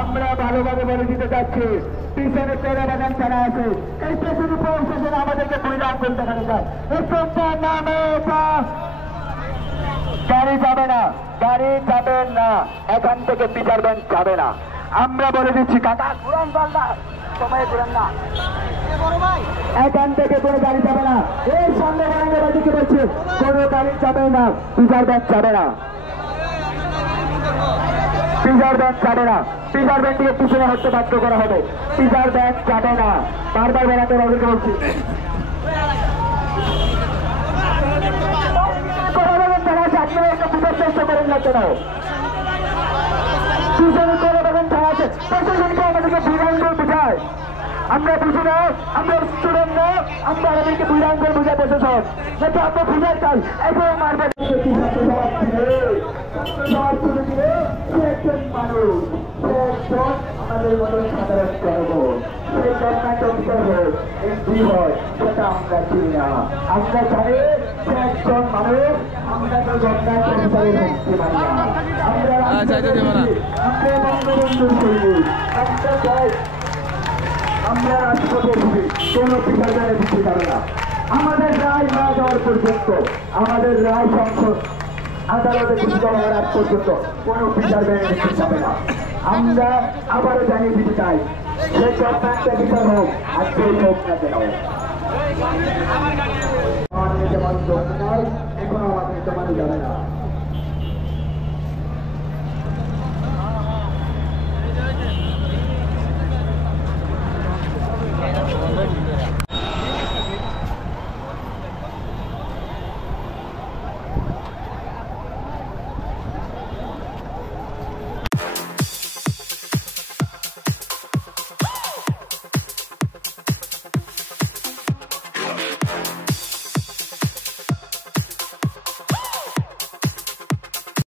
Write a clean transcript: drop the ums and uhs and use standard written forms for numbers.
আমরা ভালোভাবে বলে দিতে চাচ্ছি পিছনে তেরা বাগান ছাড়া আছে এই পেছনে পৌঁছে আমাদেরকে পরিণাম করতে দেখানো যায় নামে গাড়ি যাবে না, গাড়ি যাবে না, এখান থেকে বিচার বেঞ্চ যাবে না। আমরা বলে দিচ্ছি কাকা ঘুরান পাল্লা সময় ঘুরান না, এখান থেকে কোনো গাড়ি যাবে না। এই সামনে বাড়িকে বলছে কোনো গাড়ি যাবে না, বিচার বেঞ্চ যাবে না, বিচার বেঞ্চ যাবে না। বিচার বেঞ্চকে পিছনে হতে বাধ্য করা হবে, বিচার বেঞ্চ যাবে না। বারবার বেড়াতে ওদেরকে বলছি চেষ্টা করেন না কেন? পিছনে করে দেবেন ছাড়া আছে প্রশাসনকে আমাদেরকে বিরাঙ্গল বুঝায়, আমরা বুঝি না, আমরা স্টুডেন্ট না, আমরা আমাদেরকে বিরাঙ্গল বুঝায় প্রশাসন যাতে আমরা বুঝাই চাই এবং মারবেন আমাদের মতো সাধারণ জনগণ সেই গভর্নমেন্ট অফিসার হোক এমপি হয় সেটা আমরা চিনি না। আমরা জানি একজন মানুষ আমরা তো গভর্নমেন্ট অফিসারের মুক্তি মানি না। আমরা বঙ্গবন্ধুর সৈনিক, আমরা চাই আমরা রাষ্ট্রপতি কোন বিচারে দিতে পারে না। আমাদের রায় না দেওয়ার পর্যন্ত, আমাদের রায় সংসদ আদালতে ঘোষিত হওয়ার আগ পর্যন্ত কোন বিচার মেনে নিতে যাবে না। আমরা আবারও জানিয়ে দিতে চাই সে গভর্নমেন্ট বিচার হোক আর সেই হোক না কেন যেমন এখনো আমাদের জমানো যাবে না।